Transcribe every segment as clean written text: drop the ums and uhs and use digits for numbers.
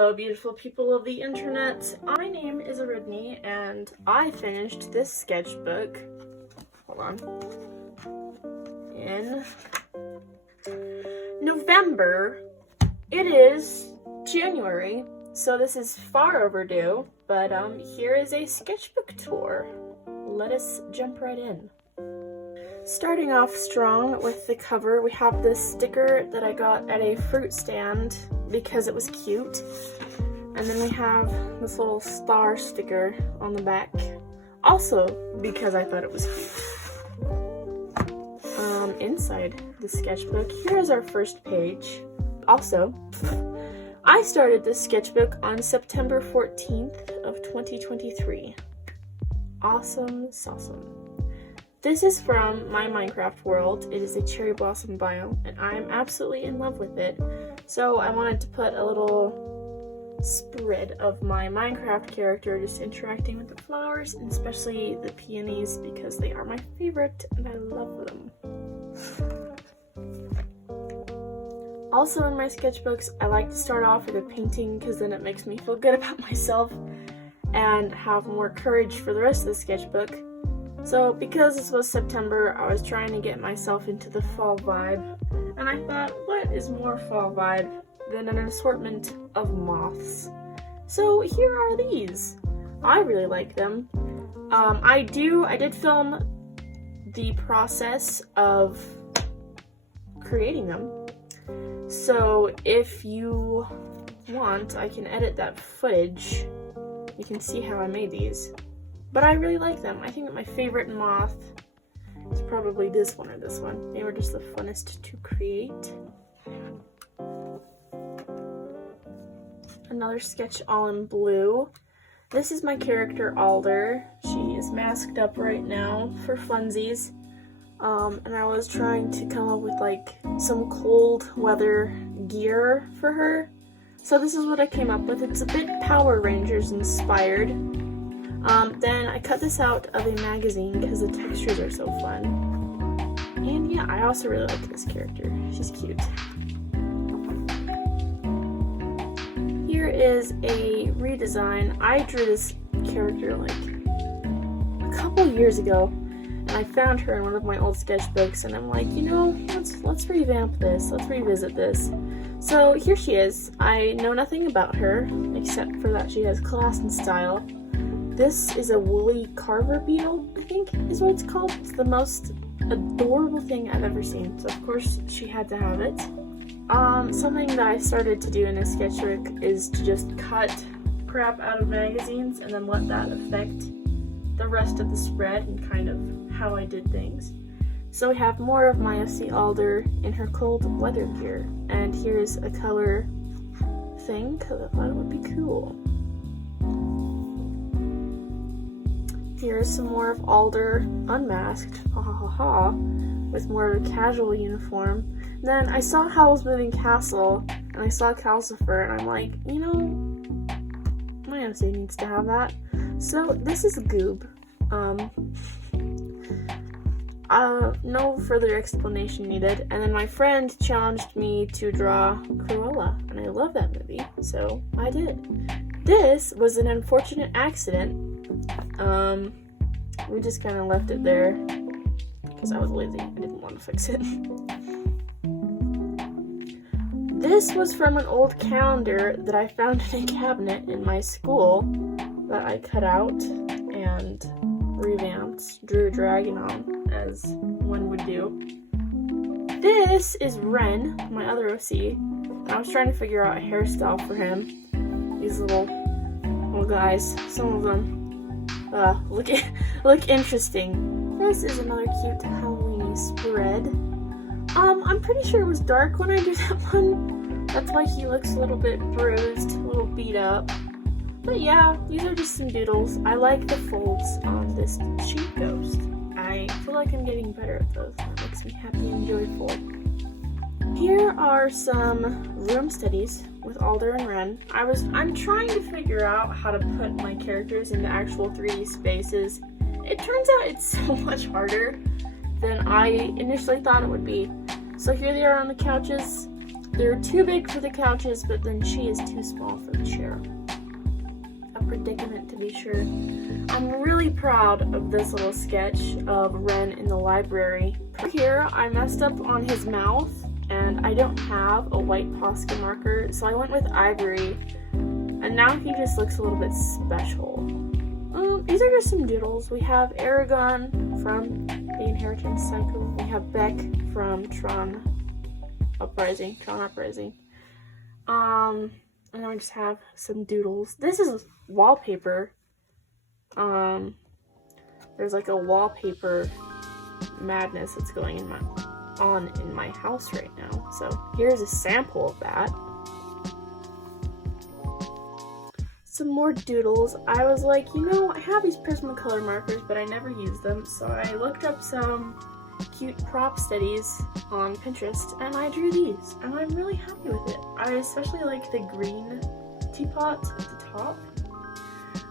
Hello, beautiful people of the internet. My name is Aridney, and I finished this sketchbook, in November. It is January, so this is far overdue, but here is a sketchbook tour. Let us jump right in. Starting off strong with the cover, we have this sticker that I got at a fruit stand because it was cute. And then we have this little star sticker on the back, also because I thought it was cute. Inside the sketchbook, here is our first page. Also, I started this sketchbook on September 14th of 2023. Awesome sauceum. This is from my Minecraft world. It is a cherry blossom biome, and I'm absolutely in love with it. So I wanted to put a little spread of my Minecraft character just interacting with the flowers, and especially the peonies, because they are my favorite and I love them. Also in my sketchbooks, I like to start off with a painting because then it makes me feel good about myself and have more courage for the rest of the sketchbook. So because this was September, I was trying to get myself into the fall vibe, and I thought, what is more fall vibe than an assortment of moths? So here are these. I really like them. I did film the process of creating them. So if you want, I can edit that footage. You can see how I made these. But I really like them. I think that my favorite moth is probably this one or this one. They were just the funnest to create. Another sketch all in blue. This is my character Alder. She is masked up right now for funsies. And I was trying to come up with like some cold weather gear for her. So this is what I came up with. It's a bit Power Rangers inspired. Then I cut this out of a magazine because the textures are so fun. And yeah, I also really like this character. She's cute. Here is a redesign. I drew this character like a couple years ago, and I found her in one of my old sketchbooks, and I'm like, you know, let's revamp this. Let's revisit this. So here she is. I know nothing about her except for that she has class and style. This is a woolly carver beetle, I think is what it's called. It's the most adorable thing I've ever seen. So of course she had to have it. Something that I started to do in this sketchbook is to just cut crap out of magazines and then let that affect the rest of the spread and kind of how I did things. So we have more of my FC Alder in her cold weather gear. And here's a color thing because I thought it would be cool. Here's some more of Alder unmasked, with more of a casual uniform. And then I saw Howl's Moving Castle, and I saw Calcifer, and I'm like, you know, my MC needs to have that. So this is a goob. No further explanation needed. And then my friend challenged me to draw Cruella, and I love that movie, so I did. This was an unfortunate accident. We just kind of left it there because I was lazy. I didn't want to fix it. This was from an old calendar that I found in a cabinet in my school that I cut out and revamped, drew a dragon on, as one would do. This is Ren, my other OC. I was trying to figure out a hairstyle for him. These little guys, some of them look interesting. This is another cute Halloween spread. I'm pretty sure it was dark when I did that one. That's why he looks a little bit bruised, a little beat up. But yeah, these are just some doodles. I like the folds on this sheep ghost. I feel like I'm getting better at those. That makes me happy and joyful. Here are some room studies with Alder and Ren. I'm trying to figure out how to put my characters into actual 3D spaces. It turns out it's so much harder than I initially thought it would be. So here they are on the couches. They're too big for the couches, but then she is too small for the chair. a predicament to be sure. I'm really proud of this little sketch of Ren in the library. Here, I messed up on his mouth, and I don't have a white Posca marker, so I went with ivory, and now he just looks a little bit special. These are just some doodles. We have Aragon from the Inheritance Cycle. We have Beck from Tron Uprising. And then we just have some doodles. This is wallpaper. There's like a wallpaper madness that's going on in my house right now. So here's a sample of that. Some more doodles. I was like, I have these Prismacolor markers, but I never use them, so I looked up some cute prop studies on Pinterest, and I drew these, and I'm really happy with it. I especially like the green teapot at the top.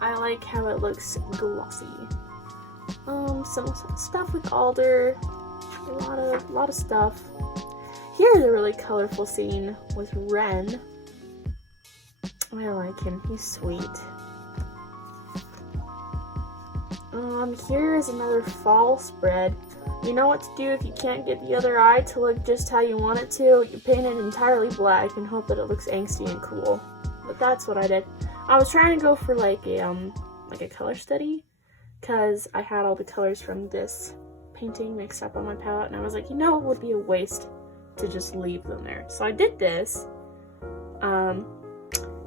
I like how it looks glossy. Some stuff with Alder, a lot of stuff. Here's a really colorful scene with Ren. I like him, he's sweet. Here is another fall spread. You know what to do if you can't get the other eye to look just how you want it to. You paint it entirely black and hope that it looks angsty and cool. But that's what I did. I was trying to go for like a color study, because I had all the colors from this painting mixed up on my palette, and I was like, it would be a waste to just leave them there. So I did this.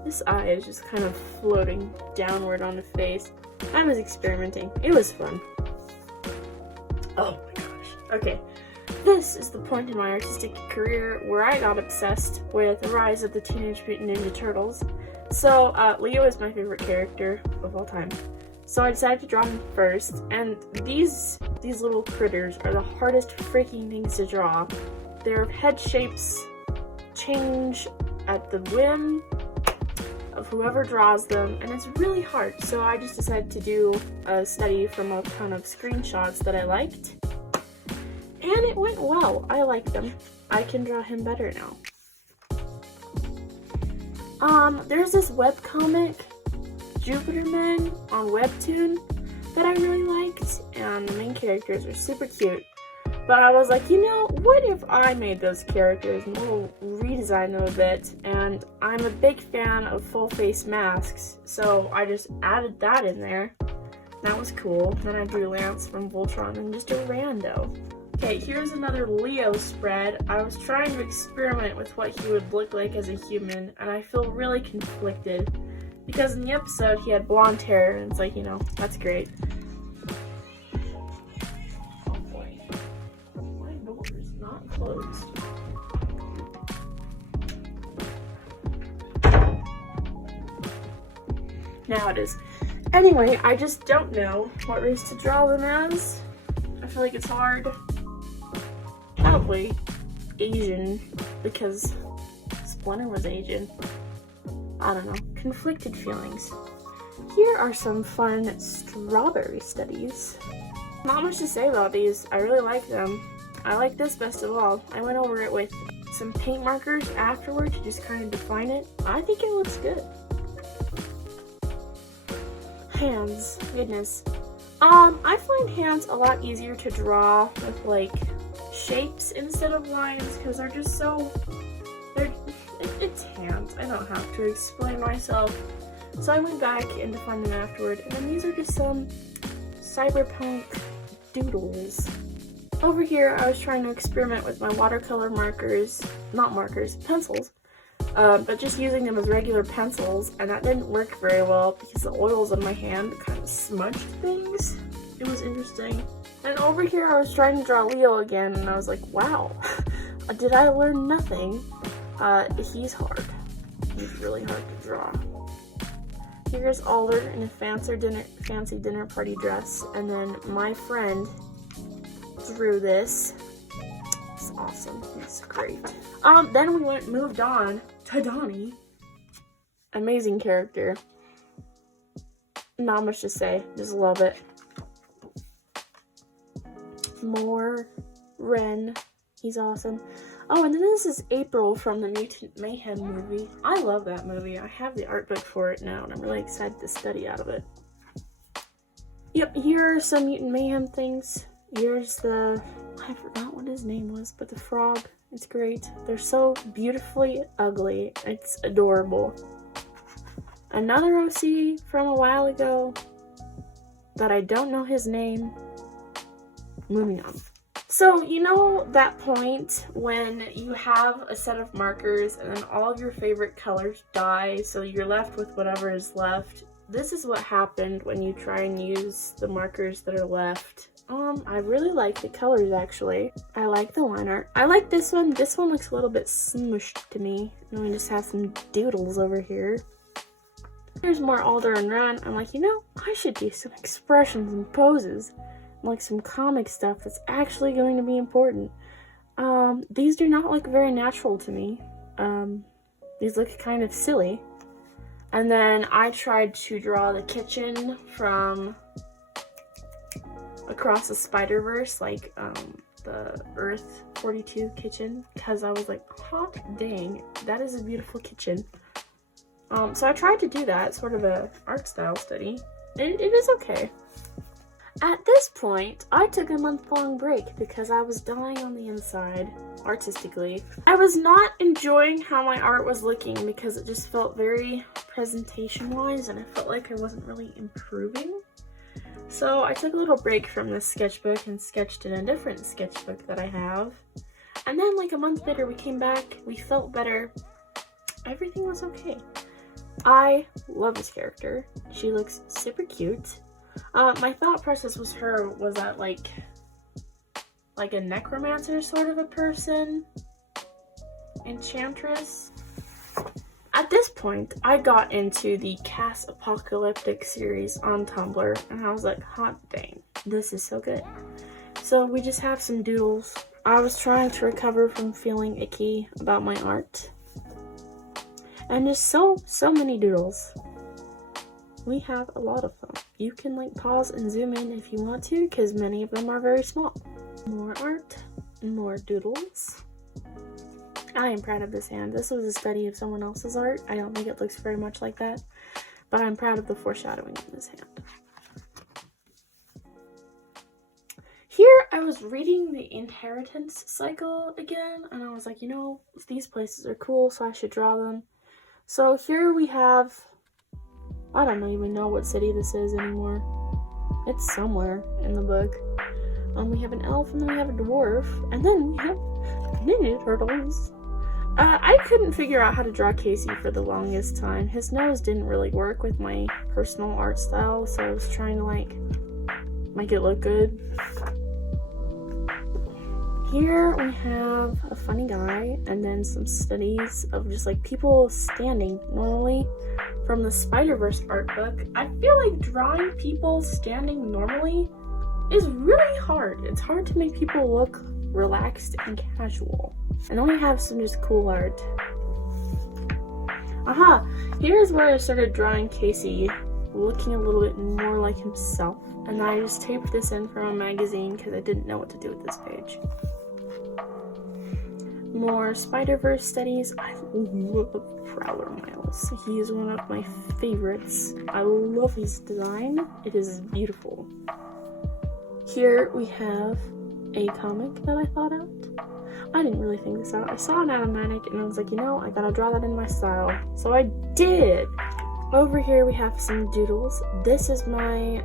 This eye is just kind of floating downward on the face. I was experimenting. It was fun. Oh my gosh. Okay. This is the point in my artistic career where I got obsessed with the rise of the Teenage Mutant Ninja Turtles. So, Leo is my favorite character of all time. So I decided to draw him first, and these little critters are the hardest freaking things to draw. Their head shapes change at the whim of whoever draws them, and it's really hard. So I just decided to do a study from a ton of screenshots that I liked, and it went well. I like them. I can draw him better now. There's this webcomic, Jupiter Men, on Webtoon that I really liked, and the main characters are super cute. But I was like, what if I made those characters and we'll redesign them a bit? And I'm a big fan of full face masks, so I just added that in there. That was cool. Then I drew Lance from Voltron and just a rando. Okay, here's another Leo spread. I was trying to experiment with what he would look like as a human, and I feel really conflicted. Because in the episode, he had blonde hair, and it's like, that's great. Closed. Now it is. Anyway, I just don't know what race to draw them as. I feel like it's hard. Probably Asian, because Splinter was Asian. I don't know. Conflicted feelings. Here are some fun strawberry studies. Not much to say about these. I really like them. I like this best of all. I went over it with some paint markers afterward to just kind of define it. I think it looks good. Hands. Goodness. I find hands a lot easier to draw with like shapes instead of lines, because they're just so... It's hands. I don't have to explain myself. So I went back and defined them afterward, and then these are just some cyberpunk doodles. Over here, I was trying to experiment with my watercolor markers, pencils, but just using them as regular pencils, and that didn't work very well because the oils on my hand kind of smudged things. It was interesting. And over here, I was trying to draw Leo again, and I was like, wow, did I learn nothing? He's hard. He's really hard to draw. Here's Alder in a fancy dinner party dress, and then my friend drew this. It's awesome. It's great. Then we moved on to Donnie. Amazing character. Not much to say. Just love it. More Ren. He's awesome. Oh, and then this is April from the Mutant Mayhem movie. I love that movie. I have the art book for it now, and I'm really excited to study out of it. Yep, here are some Mutant Mayhem things. Here's the... I forgot what his name was, but the frog. It's great. They're so beautifully ugly. It's adorable. Another OC from a while ago that I don't know his name. Moving on. So, you know that point when you have a set of markers and then all of your favorite colors die, so you're left with whatever is left? This is what happened when you try and use the markers that are left. I really like the colors, actually. I like the line art. I like this one. This one looks a little bit smushed to me. And we just have some doodles over here. Here's more Alder and Ron. I'm like, you know, I should do some expressions and poses. Like some comic stuff that's actually going to be important. These do not look very natural to me. These look kind of silly. And then I tried to draw the kitchen from Across the Spider-Verse, like the Earth 42 kitchen, because I was like, hot dang, that is a beautiful kitchen. So I tried to do that, sort of a art style study. It is okay. At this point, I took a month-long break because I was dying on the inside, artistically. I was not enjoying how my art was looking because it just felt very presentation-wise, and I felt like I wasn't really improving. So I took a little break from this sketchbook and sketched in a different sketchbook that I have. And then like a month later we came back, we felt better, everything was okay. I love this character. She looks super cute. My thought process was that like a necromancer sort of a person, enchantress. At this point, I got into the Cass Apocolyptic series on Tumblr, and I was like, hot dang, this is so good. So we just have some doodles. I was trying to recover from feeling icky about my art. And just so many doodles. We have a lot of them. You can like pause and zoom in if you want to, because many of them are very small. More art, more doodles. I am proud of this hand. This was a study of someone else's art. I don't think it looks very much like that, but I'm proud of the foreshadowing in this hand. Here, I was reading the inheritance cycle again, and I was like, you know, these places are cool, so I should draw them. So here we have, I don't even know what city this is anymore. It's somewhere in the book. We have an elf, and then we have a dwarf, and then we have Ninja Turtles. I couldn't figure out how to draw Casey for the longest time. His nose didn't really work with my personal art style, so I was trying to like make it look good. Here we have a funny guy, and then some studies of just like people standing normally from the Spider-Verse art book. I feel like drawing people standing normally is really hard. It's hard to make people look relaxed and casual. And then we have some just cool art. Aha! Here's where I started drawing Casey looking a little bit more like himself. And I just taped this in from a magazine because I didn't know what to do with this page. More Spider-Verse studies. I love Prowler Miles. He is one of my favorites. I love his design. It is beautiful. Here we have a comic that I thought out. I didn't really think this out. I saw an animatic and I was like, you know, I gotta draw that in my style. So I did! Over here we have some doodles. This is my,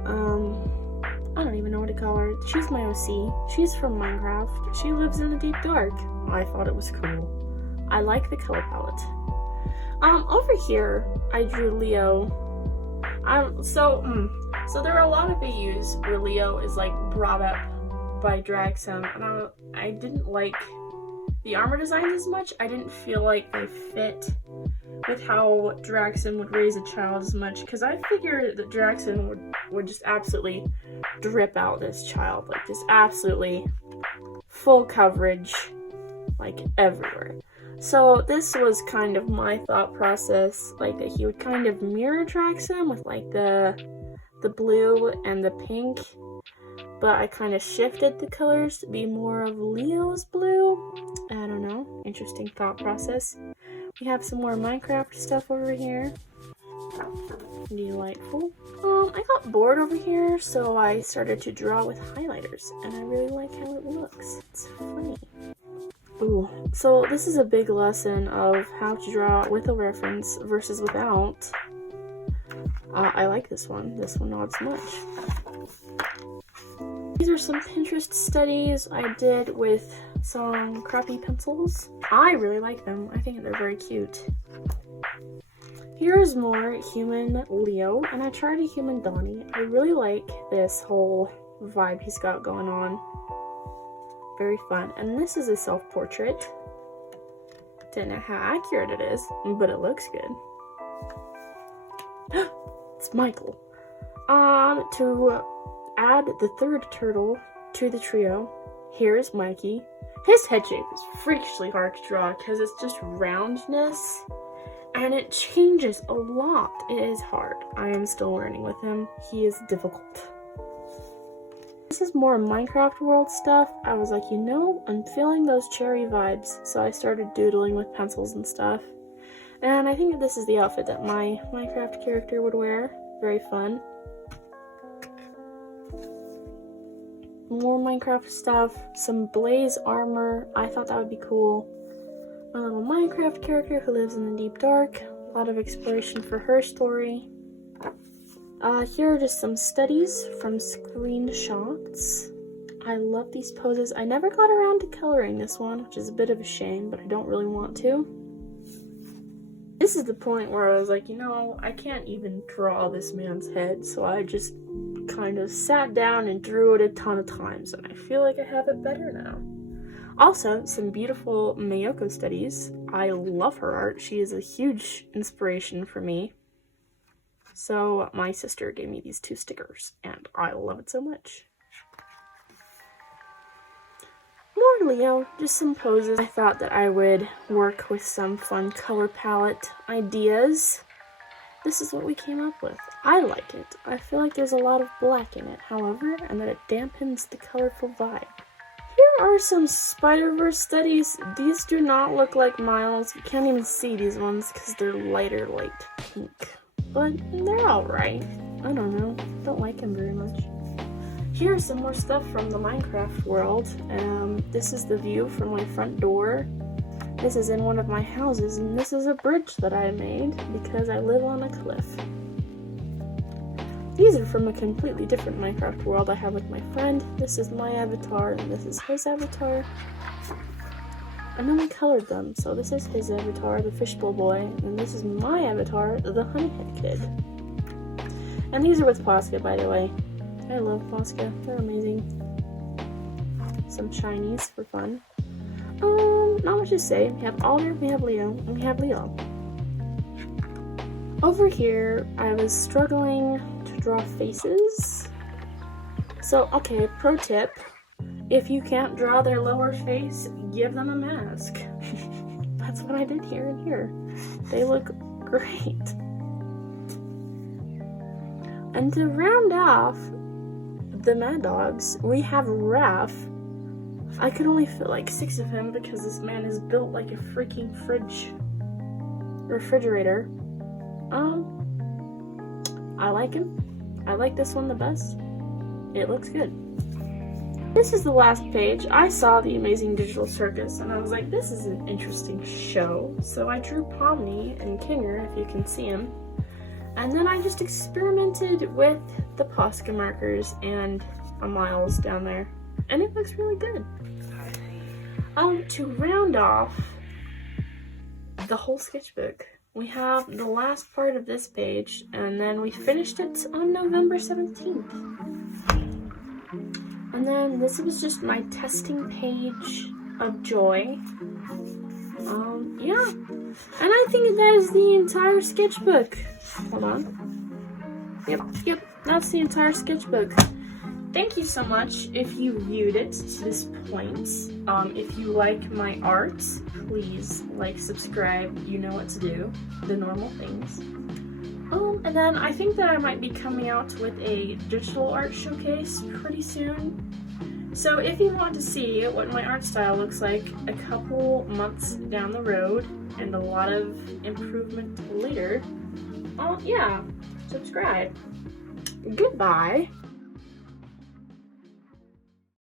I don't even know what to call her. She's my OC. She's from Minecraft. She lives in the deep dark. I thought it was cool. I like the color palette. Over here, I drew Leo. So there are a lot of AUs where Leo is like brought up by Draxum, and I didn't like the armor designs as much. I didn't feel like they fit with how Draxum would raise a child as much, because I figured that Draxum would just absolutely drip out this child, like just absolutely full coverage, like everywhere. So this was kind of my thought process, like that he would kind of mirror Draxum with like the blue and the pink. but I kind of shifted the colors to be more of Leo's blue. I don't know, interesting thought process. We have some more Minecraft stuff over here. Delightful. I got bored over here, so I started to draw with highlighters, and I really like how it looks. It's funny. Ooh, so this is a big lesson of how to draw with a reference versus without. I like this one. This one not so much. These are some Pinterest studies I did with some crappy pencils. I really like them. I think they're very cute. Here's more human Leo, and I tried a human Donnie. I really like this whole vibe he's got going on. Very fun. And this is a self-portrait. Don't know how accurate it is, but it looks good. It's Michael. To add the third turtle to the trio, here's Mikey. His head shape is freakishly hard to draw because it's just roundness. And it changes a lot. It is hard. I am still learning with him. He is difficult. This is more Minecraft world stuff. I was like, you know, I'm feeling those cherry vibes. So I started doodling with pencils and stuff. And I think this is the outfit that my Minecraft character would wear. Very fun. More Minecraft stuff. Some blaze armor. I thought that would be cool. My little Minecraft character who lives in the deep dark. A lot of exploration for her story. Here are just some studies from screenshots. I love these poses. I never got around to coloring this one, which is a bit of a shame, but I don't really want to. This is the point where I was like, you know, I can't even draw this man's head, so I just kind of sat down and drew it a ton of times, and I feel like I have it better now. Also, some beautiful Mayoko studies. I love her art. She is a huge inspiration for me. So my sister gave me these 2 stickers, and I love it so much. More Leo, just some poses. I thought that I would work with some fun color palette ideas. This is what we came up with. I like it. I feel like there's a lot of black in it, however, and that it dampens the colorful vibe. Here are some Spider-Verse studies. These do not look like Miles. You can't even see these ones because they're lighter light pink. But they're alright. I don't know. Don't like them very much. Here's some more stuff from the Minecraft world. This is the view from my front door. This is in one of my houses, and this is a bridge that I made because I live on a cliff. These are from a completely different Minecraft world I have with my friend. This is my avatar, and this is his avatar. And then we colored them, so this is his avatar, the fishbowl boy, and this is my avatar, the honeyhead kid. And these are with Posca, by the way. I love Posca, they're amazing. Some shinies for fun. Not much to say. We have Alder, we have Leo, and we have Leo. Over here, I was struggling to draw faces. So, okay, pro tip. If you can't draw their lower face, give them a mask. That's what I did here and here. They look great. And to round off the Mad Dogs, we have Raph. I could only fit like 6 of him because this man is built like a freaking refrigerator. I like him. I like this one the best. It looks good. This is the last page. I saw the Amazing Digital Circus and I was like, this is an interesting show. So I drew Pomni and Kinger, if you can see him. And then I just experimented with the Posca markers and a Miles down there. And it looks really good. To round off the whole sketchbook, we have the last part of this page, and then we finished it on November 17th. And then this was just my testing page of joy. Yeah. And I think that is the entire sketchbook. Hold on. Yep, that's the entire sketchbook. Thank you so much if you viewed it to this point. If you like my art, please like, subscribe, you know what to do, the normal things. And And then I think that I might be coming out with a digital art showcase pretty soon. So if you want to see what my art style looks like a couple months down the road and a lot of improvement later, yeah, subscribe. Goodbye.